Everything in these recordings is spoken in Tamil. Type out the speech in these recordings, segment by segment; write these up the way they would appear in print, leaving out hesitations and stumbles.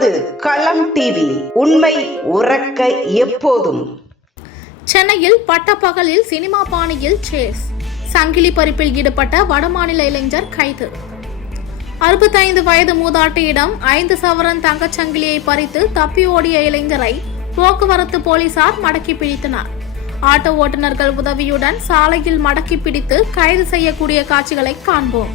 நமது களம் டிவி, உண்மை உறக்க எப்போதும். சென்னையில் பட்டப்பகலில் சினிமா பாணியில் சேஸ், சங்கிலி பறிப்பில் ஈடுபட்ட வடமாநில இளைஞர் கைது. 65 வயது மூதாட்டியிடம் 5 சவரன் தங்கச்சங்கிலியை பறித்து தப்பி ஓடிய இளைஞரை போக்குவரத்து போலீசார் மடக்கி பிடித்தனர். ஆட்டோ ஓட்டுநர்கள் உதவியுடன் சாலையில் மடக்கி பிடித்து கைது செய்யக்கூடிய காட்சிகளை காண்போம்.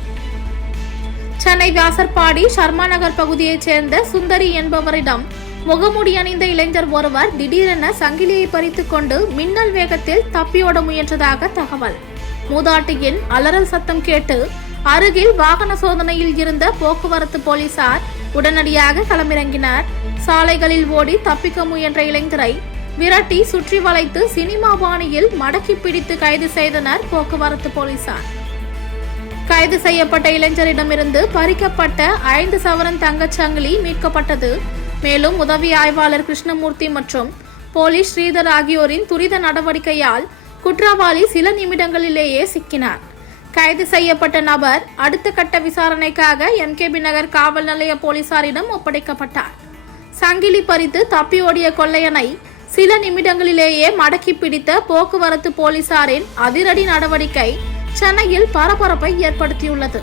சென்னை வியாசர்பாடி சர்மா நகர் பகுதியைச் சேர்ந்த சுந்தரி என்பவரிடம் முகமூடி அணிந்த இளைஞர் ஒருவர் திடீரென சங்கிலியை பறித்துக் கொண்டு மின்னல் வேகத்தில் தப்பியோட முயன்றதாக தகவல். மூதாட்டியின் அலறல் சத்தம் கேட்டு அருகில் வாகன சோதனையில் இருந்த போக்குவரத்து போலீசார் உடனடியாக களமிறங்கினர். சாலைகளில் ஓடி தப்பிக்க முயன்ற இளைஞரை விரட்டி சுற்றி வளைத்து சினிமா பாணியில் மடக்கி பிடித்து கைது செய்தனர் போக்குவரத்து போலீசார். கைது செய்யப்பட்ட இளைஞரிடமிருந்து பறிக்கப்பட்ட 5 சவரன் தங்கச்சங்கிலி மீட்கப்பட்டது. மேலும் உதவி ஆய்வாளர் கிருஷ்ணமூர்த்தி மற்றும் போலீஸ் ஸ்ரீதர் ஆகியோரின் துரித நடவடிக்கையால் குற்றவாளி சில நிமிடங்களிலேயே சிக்கினார். கைது செய்யப்பட்ட நபர் அடுத்த கட்ட விசாரணைக்காக MKB நகர் காவல் நிலைய போலீசாரிடம் ஒப்படைக்கப்பட்டார். சங்கிலி பறித்து தப்பியோடிய கொள்ளையனை சில நிமிடங்களிலேயே மடக்கி பிடித்த போக்குவரத்து போலீசாரின் அதிரடி நடவடிக்கை சென்னையில் பரபரப்பை ஏற்படுத்தியுள்ளது.